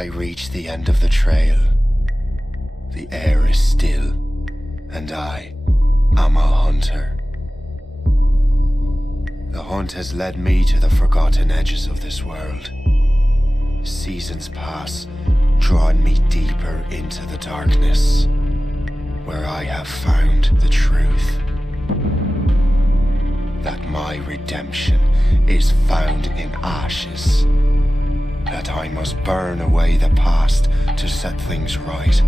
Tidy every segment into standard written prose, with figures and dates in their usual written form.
I reach the end of the trail, the air is still, and I am a hunter. The hunt has led me to the forgotten edges of this world. Seasons pass, drawing me deeper into the darkness, where I have found the truth. That my redemption is found in ashes. That I must burn away the past to set things right.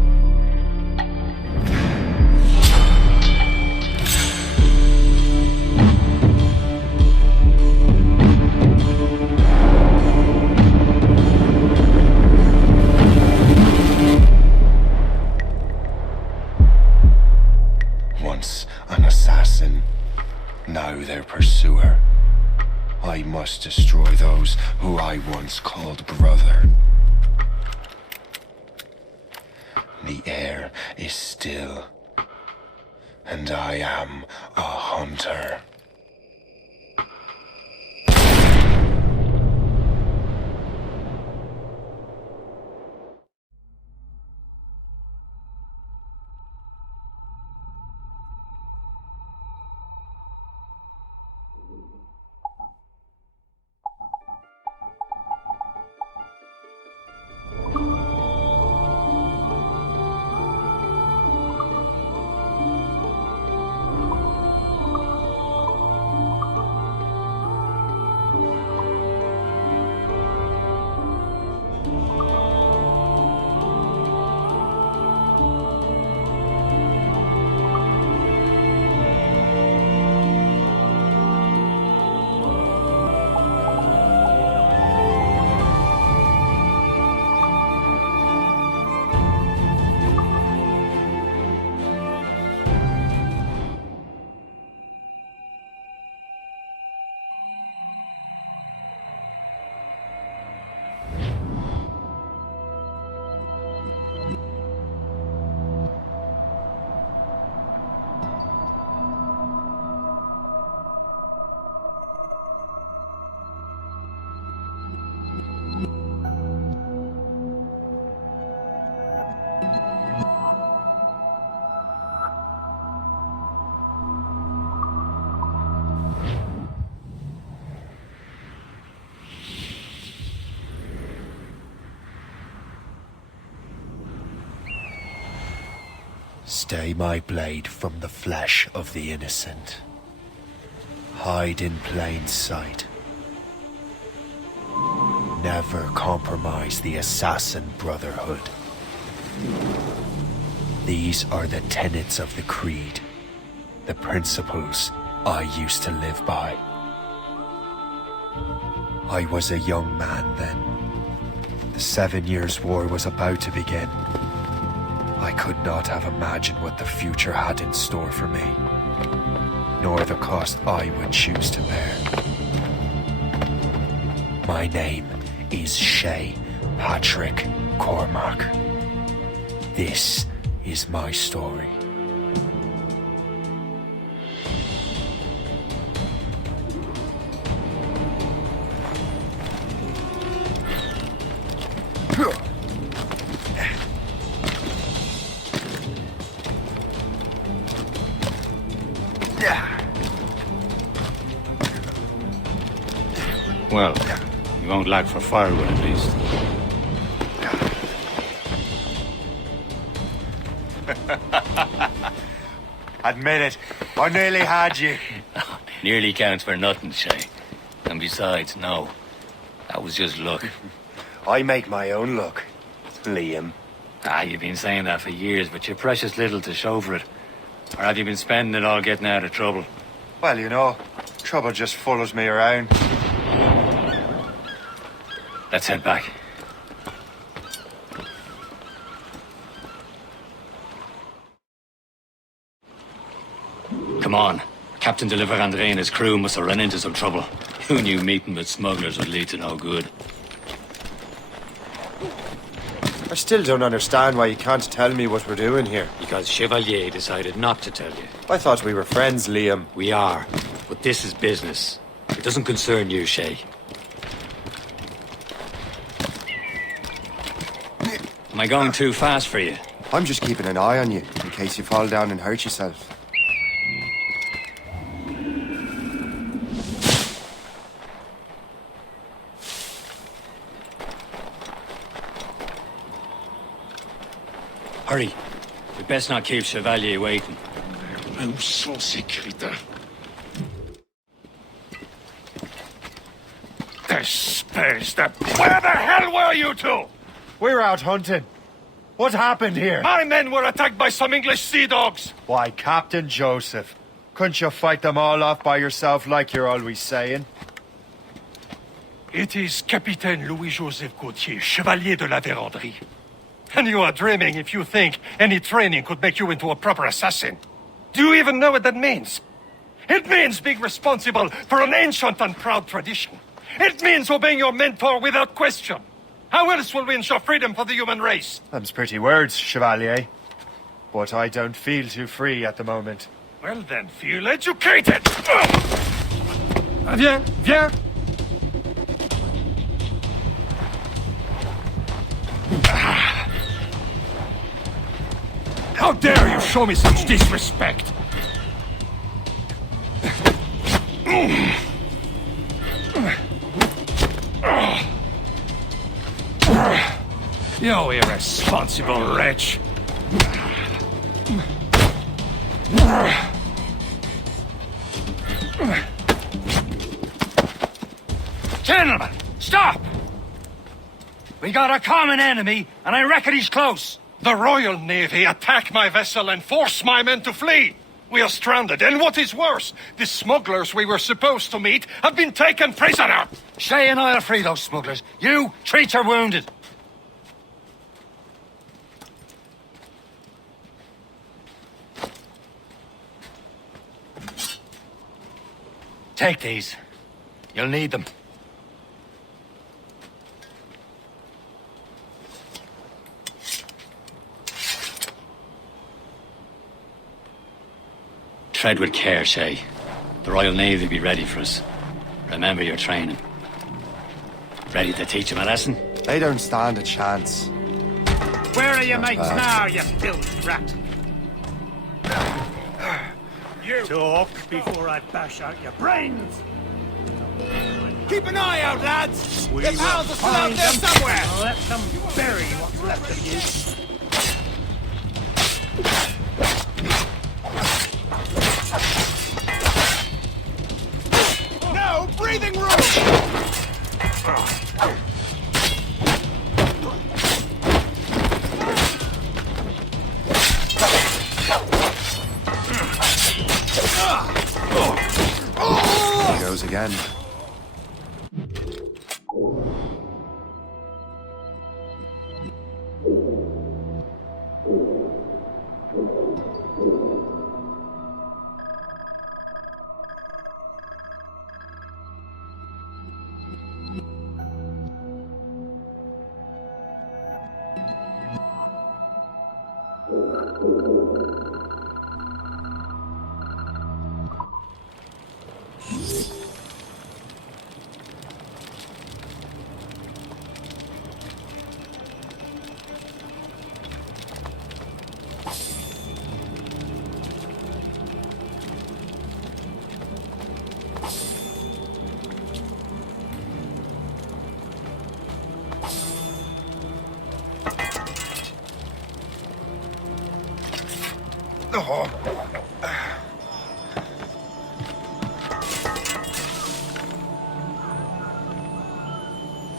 Once an assassin, now their pursuer. I must destroy those who I once called brother. The air is still, and I am a hunter. Stay my blade from the flesh of the innocent. Hide in plain sight. Never compromise the assassin brotherhood. These are the tenets of the creed, the principles I used to live by. I was a young man then. The 7 Years' War was about to begin. I could not have imagined what the future had in store for me, nor the cost I would choose to bear. My name is Shay Patrick Cormac. This is my story. Well, you won't lack for firewood at least. Admit it, I nearly had you. Nearly counts for nothing, Shay. And besides, no. That was just luck. I make my own luck, Liam. You've been saying that for years, but you're precious little to show for it. Or have you been spending it all getting out of trouble? Well, you know, trouble just follows me around. Let's head back. Come on. Captain Deliver Andre and his crew must have run into some trouble. Who knew meeting with smugglers would lead to no good? I still don't understand why you can't tell me what we're doing here. Because Chevalier decided not to tell you. I thought we were friends, Liam. We are, but this is business. It doesn't concern you, Shay. I going too fast for you? I'm just keeping an eye on you, in case you fall down and hurt yourself. Hurry. We best not keep Chevalier waiting. Où sont ces crétins? Espèce de... Where the hell were you two? We're out hunting. What happened here? My men were attacked by some English sea dogs. Why, Captain Joseph, couldn't you fight them all off by yourself like you're always saying? It is Capitaine Louis-Joseph Gauthier, Chevalier de la Vérendrye. And you are dreaming if you think any training could make you into a proper assassin. Do you even know what that means? It means being responsible for an ancient and proud tradition. It means obeying your mentor without question. How else will we ensure freedom for the human race? Them's pretty words, Chevalier. But I don't feel too free at the moment. Well then, feel educated! Viens, viens! How dare you show me such disrespect? You irresponsible wretch! Gentlemen, stop! We got a common enemy, and I reckon he's close. The Royal Navy attack my vessel and force my men to flee. We are stranded, and what is worse, the smugglers we were supposed to meet have been taken prisoner. Shay and I'll free those smugglers. You treat your wounded. Take these. You'll need them. Tread with care, Shay. The Royal Navy will be ready for us. Remember your training. Ready to teach them a lesson? They don't stand a chance. Where are your mates now, you filthy rat? You talk before I bash out your brains! Keep an eye out, lads! We Their will pals are still out find there them. somewhere! I'll let them bury what's left of you. No breathing room! He goes again.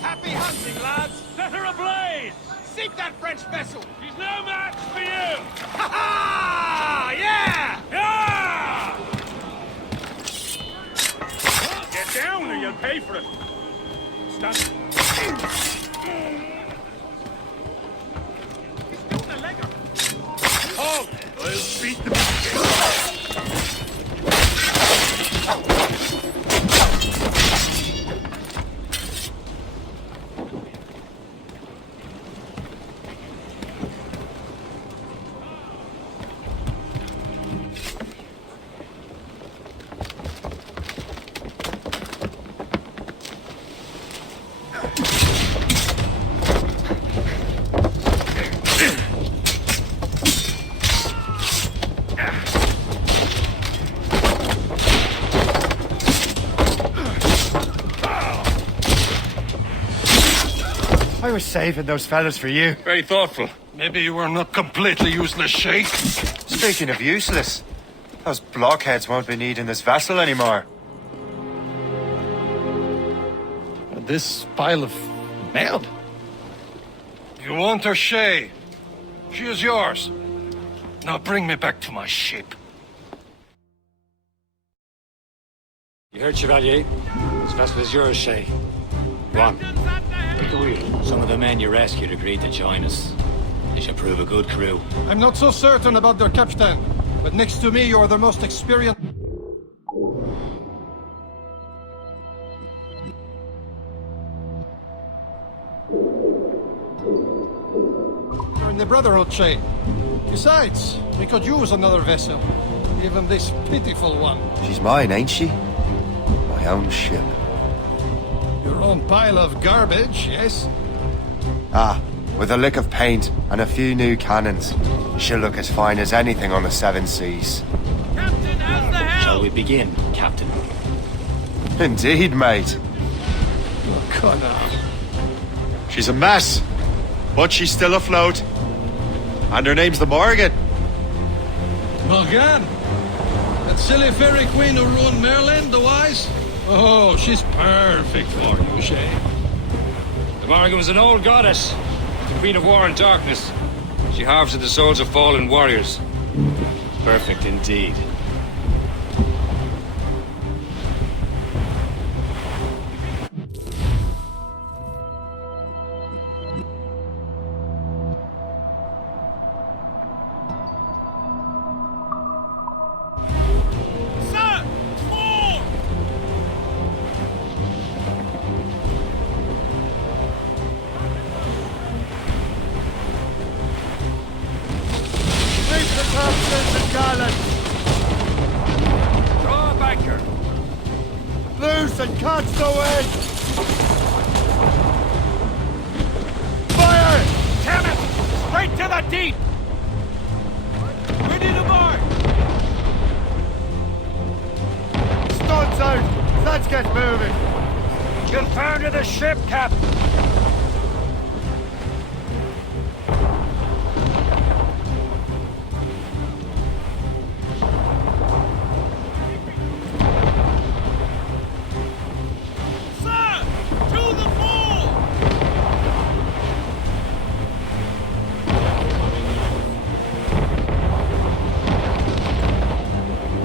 Happy hunting, lads! Set her ablaze! Sink that French vessel! She's no match for you! Ha ha! Yeah! Yeah! Get down or you'll pay for it. Stop. He's doing a legger! Oh! I'll beat them. I was saving those fellas for you. Very thoughtful. Maybe you were not completely useless, Shay. Speaking of useless, those blockheads won't be needing this vessel anymore. This pile of mail? You want her, Shay? She is yours. Now bring me back to my ship. You heard, Chevalier? This vessel is yours, Shay. Go on. Take the wheel. Some of the men you rescued agreed to join us. They should prove a good crew. I'm not so certain about their captain, but next to me, you're the most experienced. You're in the Brotherhood, Shay. Besides, we could use another vessel. Even this pitiful one. She's mine, ain't she? My own ship. Your own pile of garbage, yes? Ah, with a lick of paint and a few new cannons. She'll look as fine as anything on the seven seas. Captain, how's the hell? Shall we begin, Captain? Indeed, mate. Oh, come on. She's a mess, but she's still afloat. And her name's the Morgan. Morgan? That silly fairy queen who ruined Merlin, the wise? Oh, she's perfect for you, Shay. The Morgan was an old goddess, the queen of war and darkness. She harvested the souls of fallen warriors. Perfect indeed. Sir! More! Reach the topsails and gallants! Draw a banker. Loose and catch the wind! Fire! Damn it! Straight to the deep! Ready to mark! Studs out! Let's get moving! You'll founder the ship, Cap! Sir! To the fore!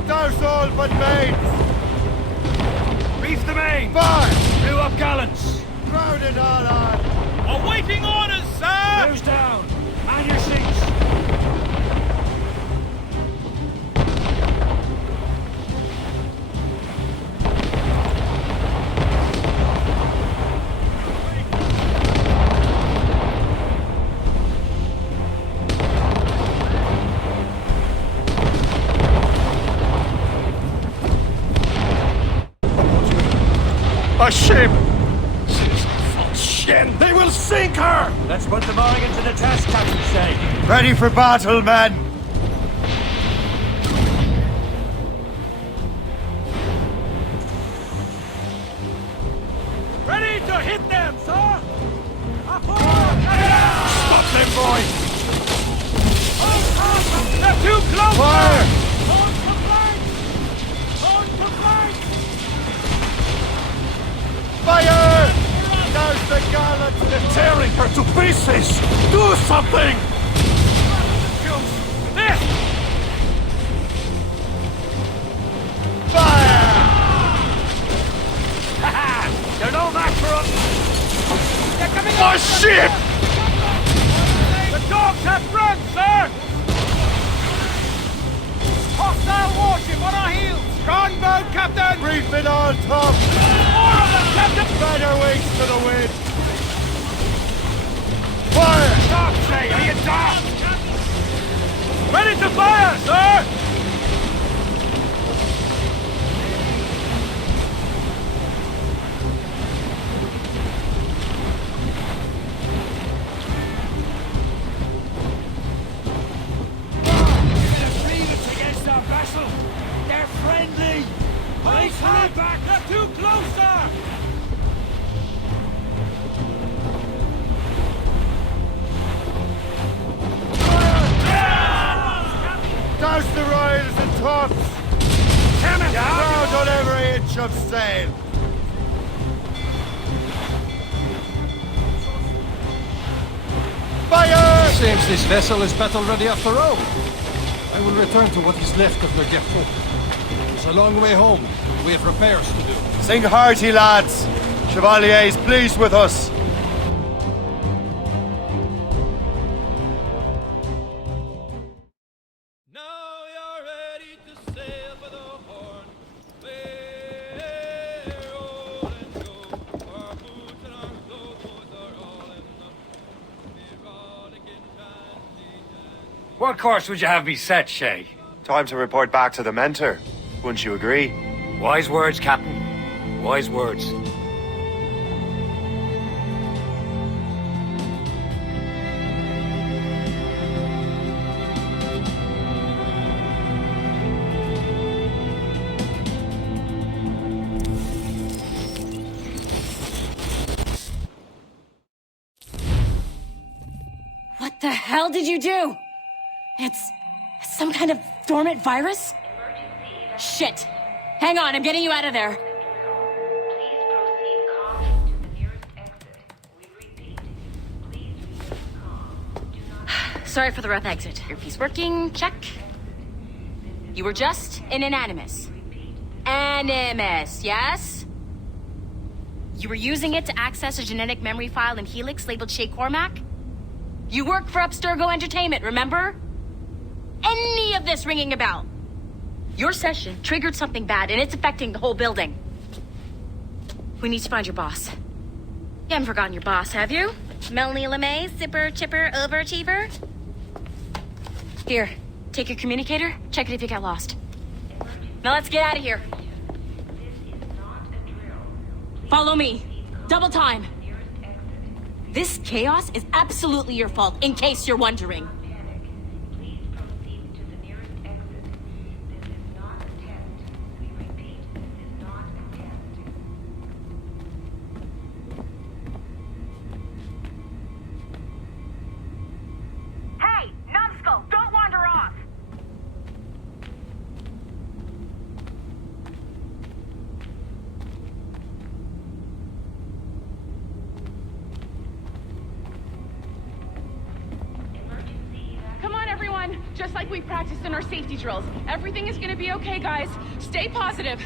Douse all but mates! Reef the main! Fire! Crew up gallants! Crowded all on! Awaiting orders, sir! Nose down! Man your seats! A ship! Shit! They will sink her! Let's put the Morgan to the test, Captain Shay. Ready for battle, men! Ready to hit them, sir! Aboard! Stop them, boys! They're too close! Fire! On to flank! On to flank! Fire! Douse the gallants! They're tearing her to pieces! Do something! This! Fire! They're no match for us! They're coming My ship! The dogs have run, sir! Hostile warship on our heels! Gunboat, Captain! Reef it on top! More of them, Captain! Better wings to the wind! Fire! Stop, Shay! Are you down? Ready to fire, sir! Against our vessel! They're friendly! Police hard back! They're too close, sir! Douse the royals and tops! Damn it! Crowd on every inch of sail! Fire! Seems this vessel is battle ready after all. I will return to what is left of the depot. It's a long way home. We have repairs to do. Sing hearty, lads! Chevalier is pleased with us. What course would you have me set, Shay? Time to report back to the mentor. Wouldn't you agree? Wise words, Captain. Wise words. What the hell did you do? It's some kind of dormant virus? Shit! Hang on, I'm getting you out of there. Please proceed calmly to the nearest exit. We repeat, please remain calm. Do not... Sorry for the rough exit. Earpiece working, check. You were just in an animus. Animus, yes? You were using it to access a genetic memory file in Helix labeled Shay Cormac? You work for Abstergo Entertainment, remember? Any of this ringing a bell? Your session triggered something bad, and it's affecting the whole building. We need to find your boss. You haven't forgotten your boss, have you? Melanie LeMay, zipper, chipper, overachiever? Here, take your communicator, check it if you get lost. Now let's get out of here. Follow me. Double time. This chaos is absolutely your fault, in case you're wondering. Please proceed to the nearest exit. This is not a test. We repeat, this is not a test. Hey, numbskull, don't wander off! Come on, everyone. Just like we practiced in our safety drills. Everything is gonna be okay, guys. Stay positive.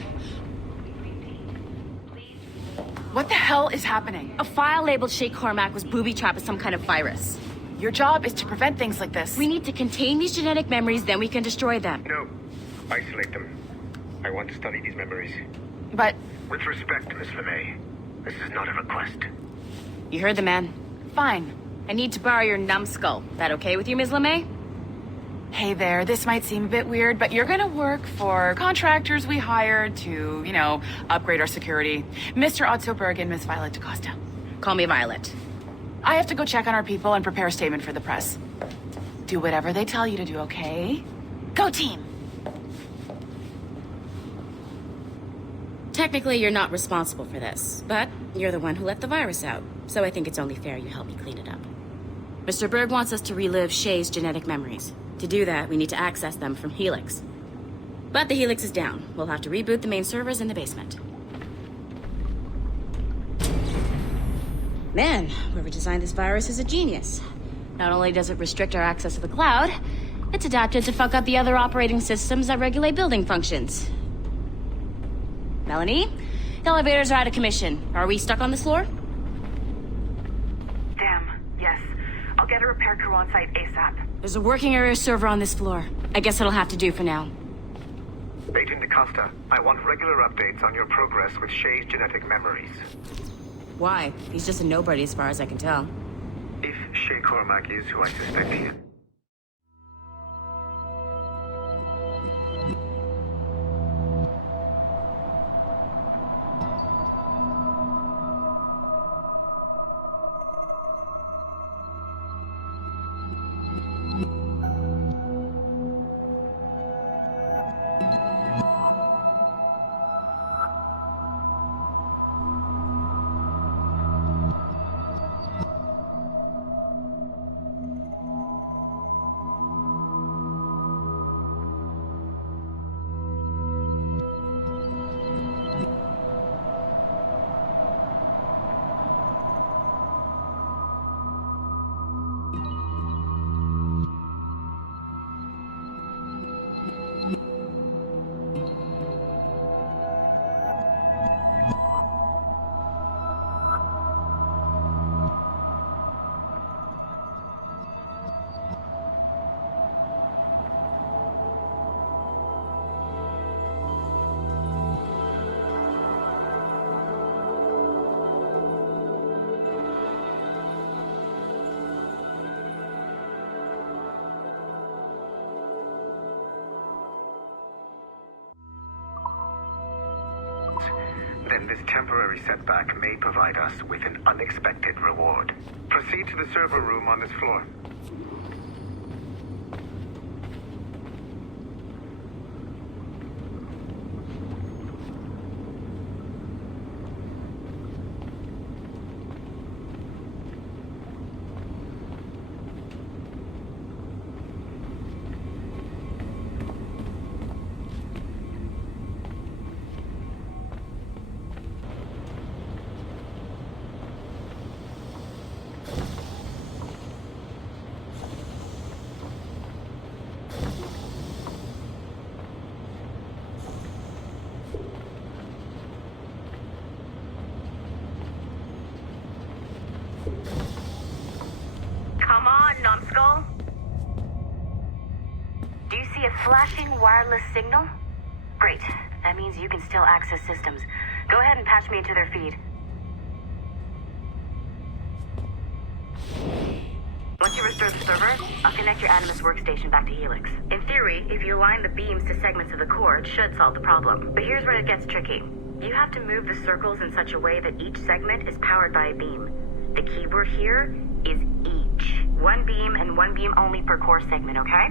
What the hell is happening? A file labeled Shay Cormac was booby-trapped with some kind of virus. Your job is to prevent things like this. We need to contain these genetic memories, then we can destroy them. No. Isolate them. I want to study these memories. But... With respect, Miss LeMay, this is not a request. You heard the man. fine. I need to borrow your numbskull. That okay with you, Ms. LeMay? Hey there, this might seem a bit weird, but you're gonna work for contractors we hired to, you know, upgrade our security. Mr. Otto Berg and Miss Violet DaCosta. Call me Violet. I have to go check on our people and prepare a statement for the press. Do whatever they tell you to do, okay? Go team! Technically, you're not responsible for this, but you're the one who let the virus out, so I think it's only fair you help me clean it up. Mr. Berg wants us to relive Shay's genetic memories. To do that, we need to access them from Helix. But the Helix is down. We'll have to reboot the main servers in the basement. Man, whoever designed this virus is a genius. Not only does it restrict our access to the cloud, it's adapted to fuck up the other operating systems that regulate building functions. Melanie, the elevators are out of commission. Are we stuck on this floor? Damn, yes. I'll get a repair crew on site ASAP. There's a working area server on this floor. I guess it'll have to do for now. Agent DaCosta, I want regular updates on your progress with Shay's genetic memories. Why? He's just a nobody as far as I can tell. If Shay Cormac is who I suspect he is. then this temporary setback may provide us with an unexpected reward. Proceed to the server room on this floor. Come on, numbskull. Do you see a flashing wireless signal? Great. That means you can still access systems. Go ahead and patch me into their feed. Once you restore the server, I'll connect your Animus workstation back to Helix. In theory, if you align the beams to segments of the core, it should solve the problem. But here's where it gets tricky. You have to move the circles in such a way that each segment is powered by a beam. The keyword here is each. One beam and one beam only per core segment, okay?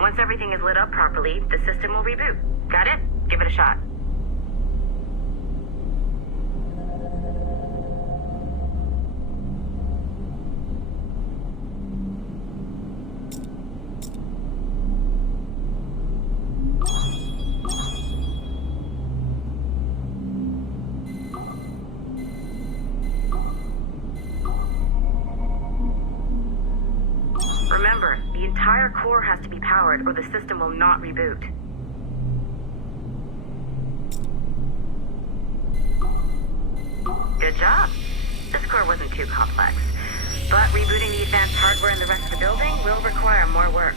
Once everything is lit up properly, the system will reboot. Got it? Give it a shot. Remember, the entire core has to be powered or the system will not reboot. Good job. This core wasn't too complex. But rebooting the advanced hardware in the rest of the building will require more work.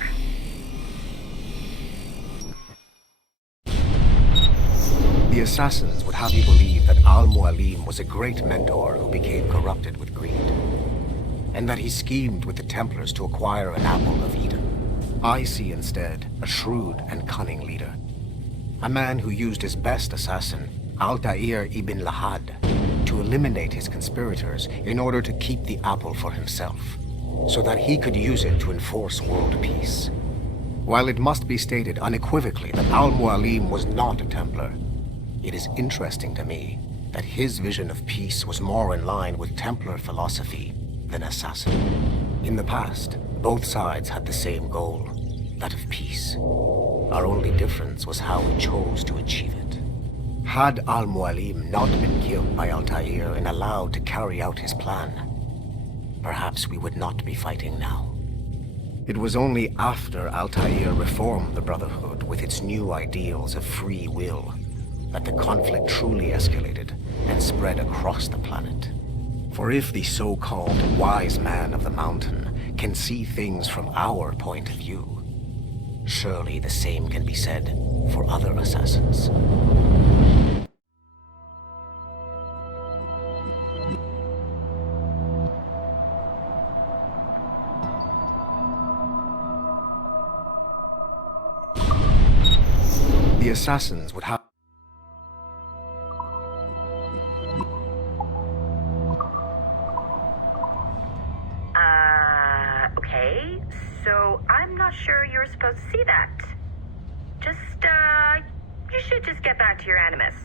The assassins would have you believe that Al-Mualim was a great mentor who became corrupted with greed, and that he schemed with the Templars to acquire an apple of Eden. I see instead a shrewd and cunning leader, a man who used his best assassin, Altair ibn Lahad, to eliminate his conspirators in order to keep the apple for himself, so that he could use it to enforce world peace. While it must be stated unequivocally that Al-Mualim was not a Templar, it is interesting to me that his vision of peace was more in line with Templar philosophy than assassin. In the past, both sides had the same goal, that of peace. Our only difference was how we chose to achieve it. Had Al-Mualim not been killed by Altair and allowed to carry out his plan, perhaps we would not be fighting now. It was only after Altair reformed the Brotherhood with its new ideals of free will that the conflict truly escalated and spread across the planet. For if the so-called wise man of the mountain can see things from our point of view, surely the same can be said for other assassins. The assassins would have... Okay, so I'm not sure you were supposed to see that. You should just get back to your Animus.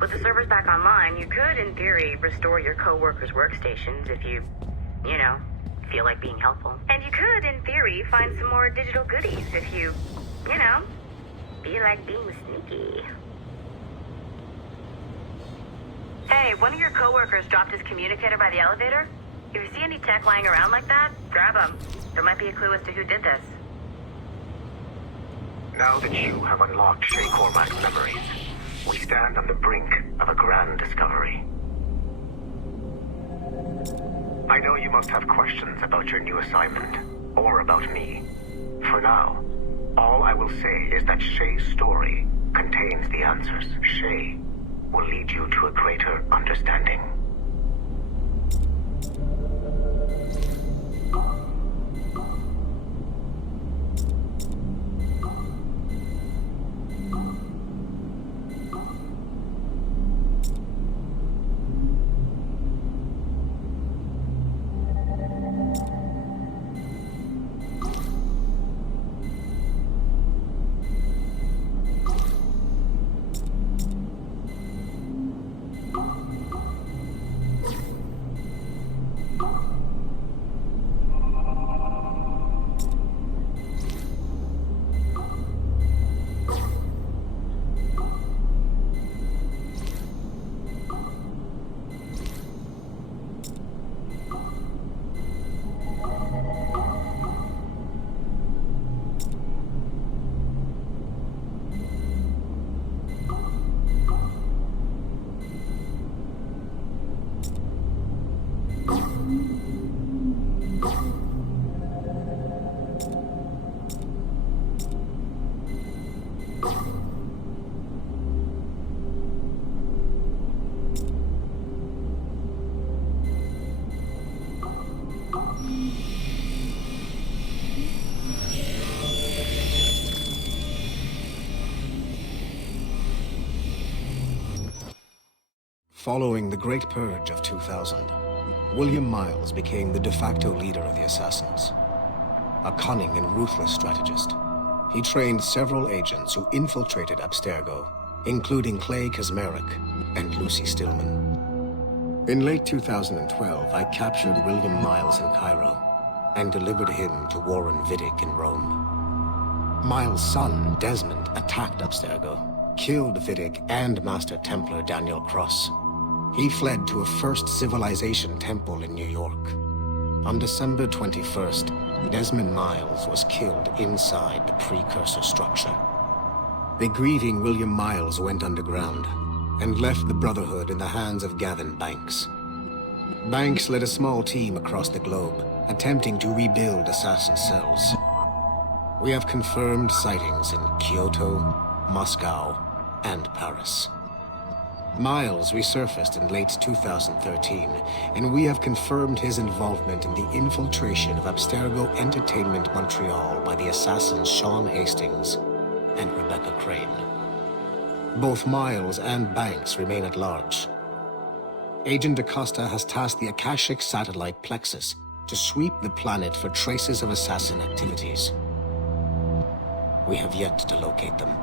With the servers back online, you could, in theory, restore your co-workers' workstations if you feel like being helpful. And you could, in theory, find some more digital goodies if you feel like being sneaky. Hey, one of your co-workers dropped his communicator by the elevator. If you see any tech lying around like that, grab them. There might be a clue as to who did this. Now that you have unlocked Shay Cormac's memories, we stand on the brink of a grand discovery. I know you must have questions about your new assignment, or about me. For now, all I will say is that Shay's story contains the answers. Shay will lead you to a greater understanding. Following the Great Purge of 2000, William Miles became the de facto leader of the Assassins. A cunning and ruthless strategist, he trained several agents who infiltrated Abstergo, including Clay Kazmarek and Lucy Stillman. In late 2012, I captured William Miles in Cairo and delivered him to Warren Vidic in Rome. Miles' son, Desmond, attacked Abstergo, killed Vidic and Master Templar Daniel Cross. He fled to a First Civilization temple in New York. On December 21st, Desmond Miles was killed inside the precursor structure. The grieving William Miles went underground and left the Brotherhood in the hands of Gavin Banks. Banks led a small team across the globe, attempting to rebuild assassin cells. We have confirmed sightings in Kyoto, Moscow, and Paris. Miles resurfaced in late 2013, and we have confirmed his involvement in the infiltration of Abstergo Entertainment Montreal by the assassins Sean Hastings and Rebecca Crane. Both Miles and Banks remain at large. Agent DaCosta has tasked the Akashic satellite Plexus to sweep the planet for traces of assassin activities. We have yet to locate them.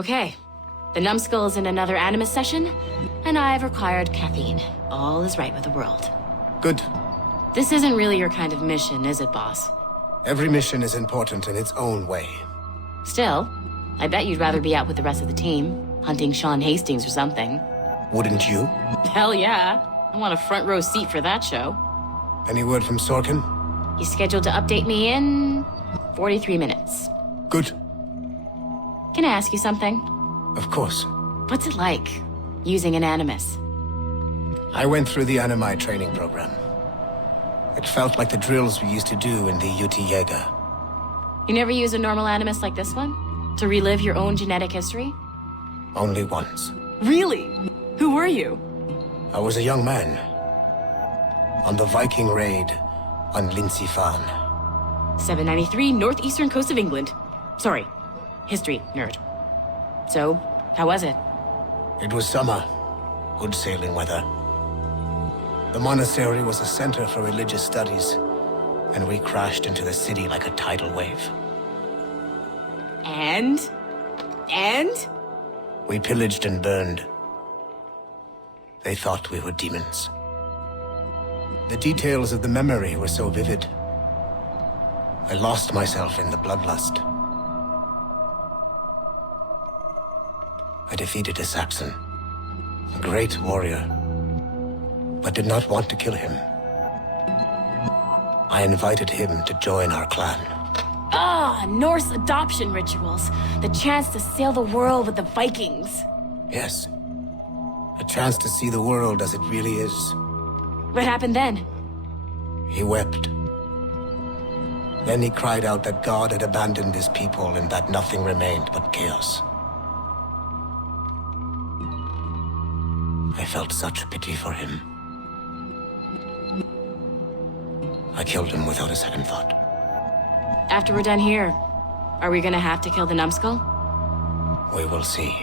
Okay, the numbskull is in another Animus session, and I've required caffeine. All is right with the world. Good. This isn't really your kind of mission, is it, boss? Every mission is important in its own way. Still, I bet you'd rather be out with the rest of the team, hunting Sean Hastings or something. Wouldn't you? Hell yeah. I want a front row seat for that show. Any word from Sorkin? He's scheduled to update me in 43 minutes. Good. Can I ask you something? Of course. What's it like, using an Animus? I went through the Animi training program. It felt like the drills we used to do in the UT Jaeger. You never use a normal Animus like this one? To relive your own genetic history? Only once. Really? Who were you? I was a young man. On the Viking raid on Lindsey Fan. 793, northeastern coast of England. Sorry, history nerd. So, how was it? It was summer. Good sailing weather. The monastery was a center for religious studies, and we crashed into the city like a tidal wave. And? We pillaged and burned. They thought we were demons. The details of the memory were so vivid. I lost myself in the bloodlust. I defeated a Saxon, a great warrior, but did not want to kill him. I invited him to join our clan. Ah, Norse adoption rituals. The chance to sail the world with the Vikings. Yes. A chance to see the world as it really is. What happened then? He wept. Then he cried out that God had abandoned his people and that nothing remained but chaos. I felt such pity for him. I killed him without a second thought. After we're done here, are we gonna have to kill the numbskull? We will see.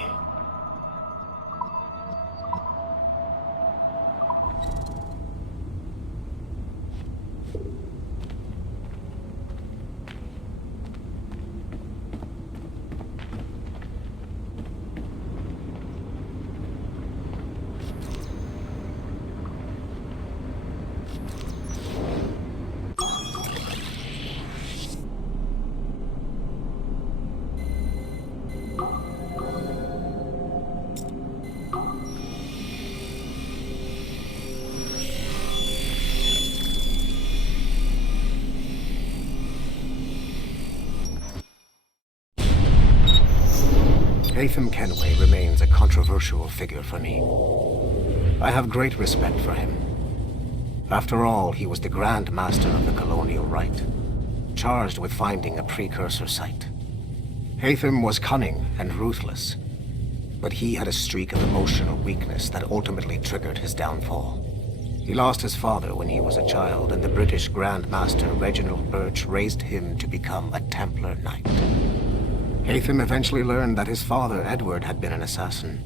Haytham Kenway remains a controversial figure for me. I have great respect for him. After all, he was the Grand Master of the Colonial Rite, charged with finding a precursor site. Haytham was cunning and ruthless, but he had a streak of emotional weakness that ultimately triggered his downfall. He lost his father when he was a child, and the British Grand Master Reginald Birch raised him to become a Templar Knight. Haytham eventually learned that his father, Edward, had been an assassin.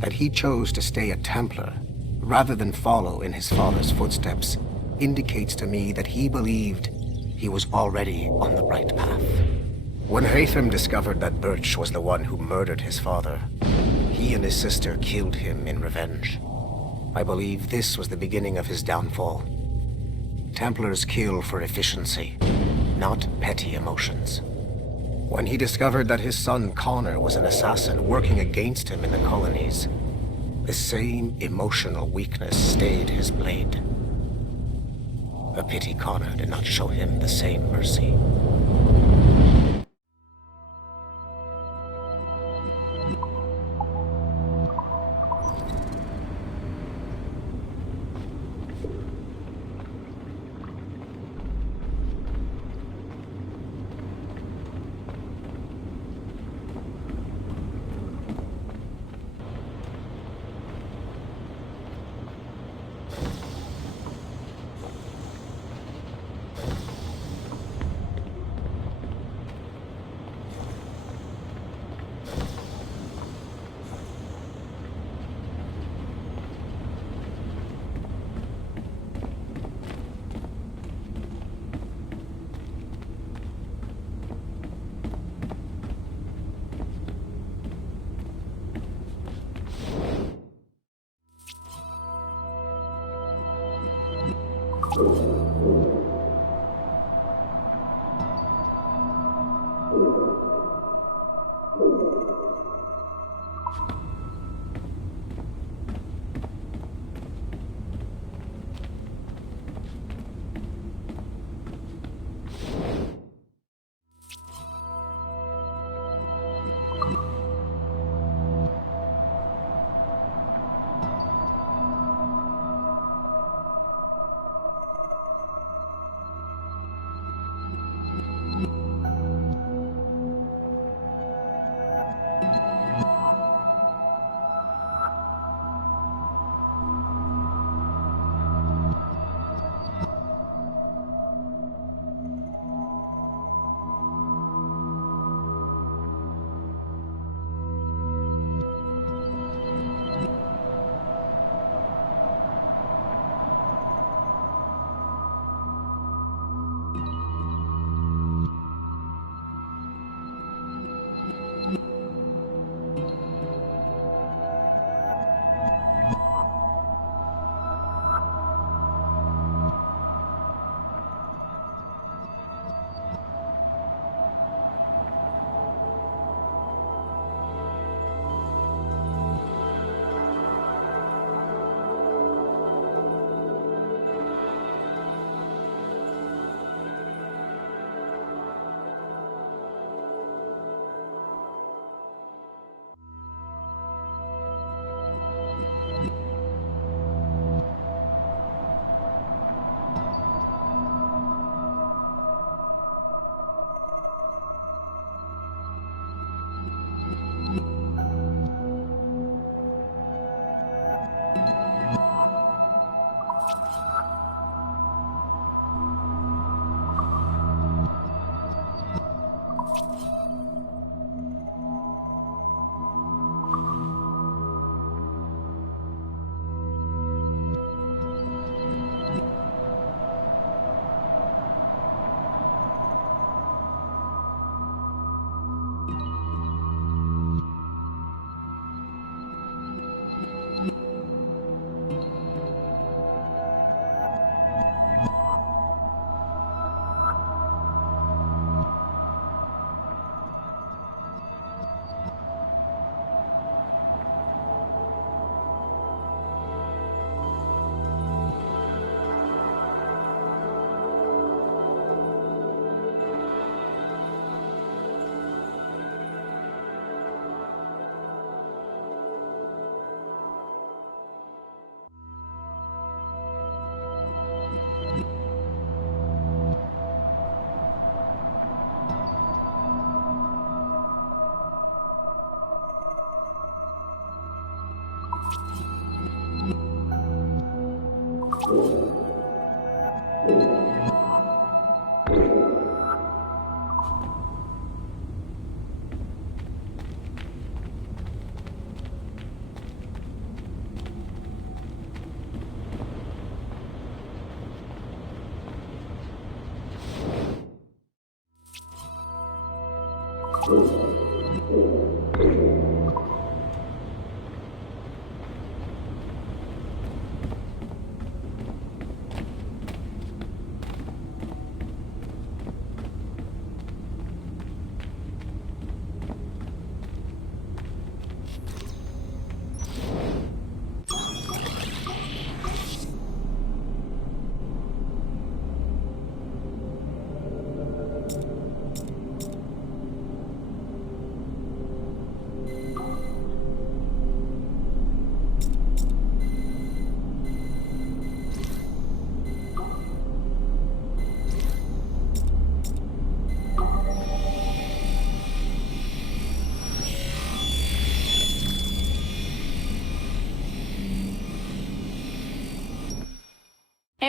That he chose to stay a Templar, rather than follow in his father's footsteps, indicates to me that he believed he was already on the right path. When Haytham discovered that Birch was the one who murdered his father, he and his sister killed him in revenge. I believe this was the beginning of his downfall. Templars kill for efficiency, not petty emotions. When he discovered that his son Connor was an assassin working against him in the colonies, the same emotional weakness stayed his blade. A pity Connor did not show him the same mercy.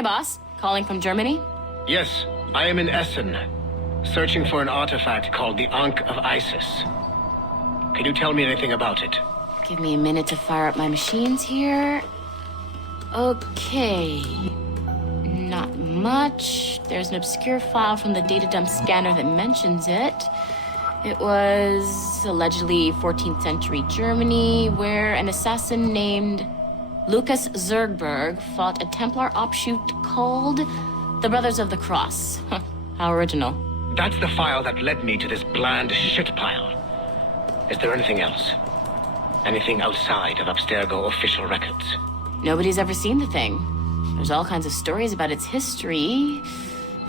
Hey, boss. Calling from Germany? Yes, I am in Essen, searching for an artifact called the Ankh of Isis. Can you tell me anything about it? Give me a minute to fire up my machines here. Okay. Not much. There's an obscure file from the data dump scanner that mentions it. It was allegedly 14th century Germany, where an assassin named Lucas Zergberg fought a Templar offshoot called the Brothers of the Cross. How original. That's the file that led me to this bland shit pile. Is there anything else? Anything outside of Abstergo official records? Nobody's ever seen the thing. There's all kinds of stories about its history,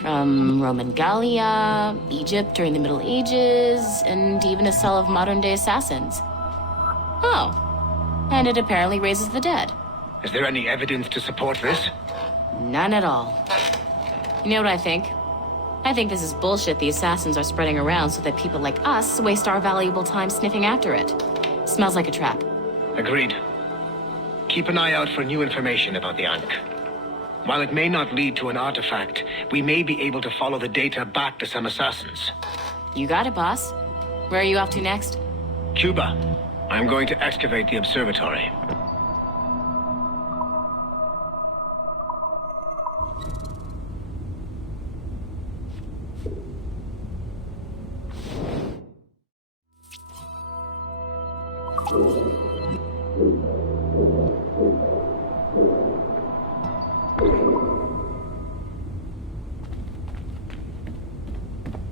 from Roman Gallia, Egypt during the Middle Ages, and even a cell of modern-day assassins. Oh, and it apparently raises the dead. Is there any evidence to support this? None at all. You know what I think? I think this is bullshit the assassins are spreading around so that people like us waste our valuable time sniffing after it. Smells like a trap. Agreed. Keep an eye out for new information about the Ankh. While it may not lead to an artifact, we may be able to follow the data back to some assassins. You got it, boss. Where are you off to next? Cuba. I'm going to excavate the observatory.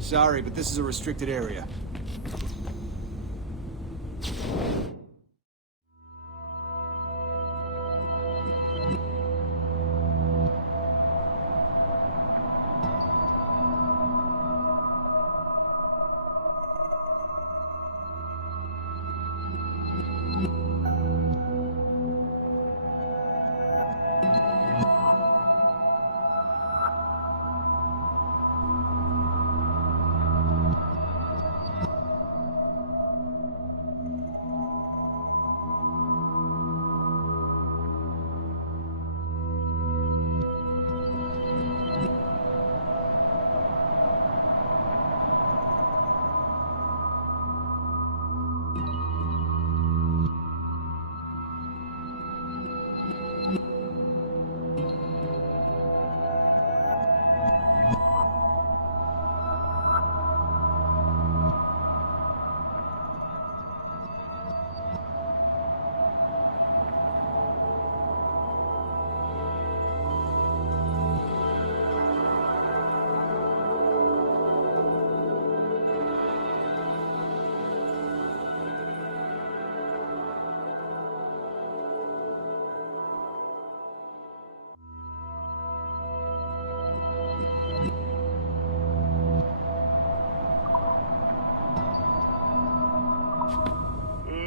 Sorry, but this is a restricted area.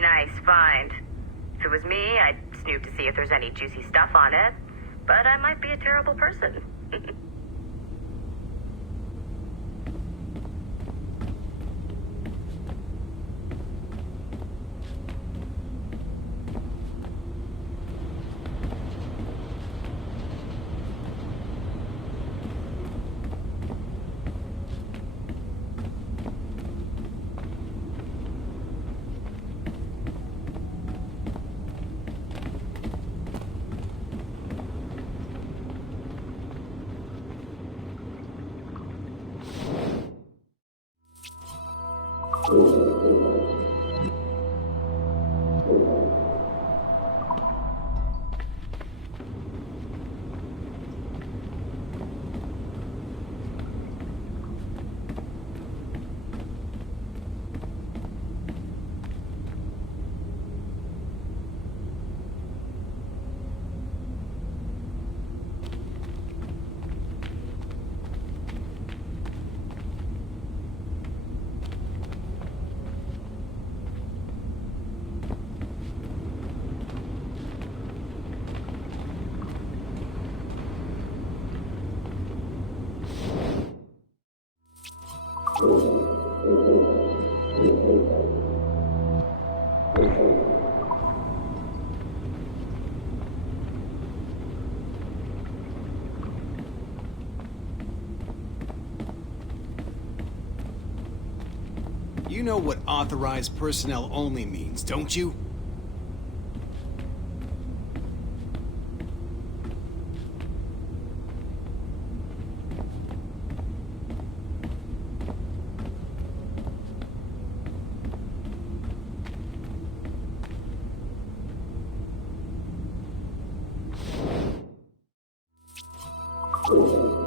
Nice find. If it was me, I'd snoop to see if there's any juicy stuff on it. But I might be a terrible person. You know what authorized personnel only means, don't you? You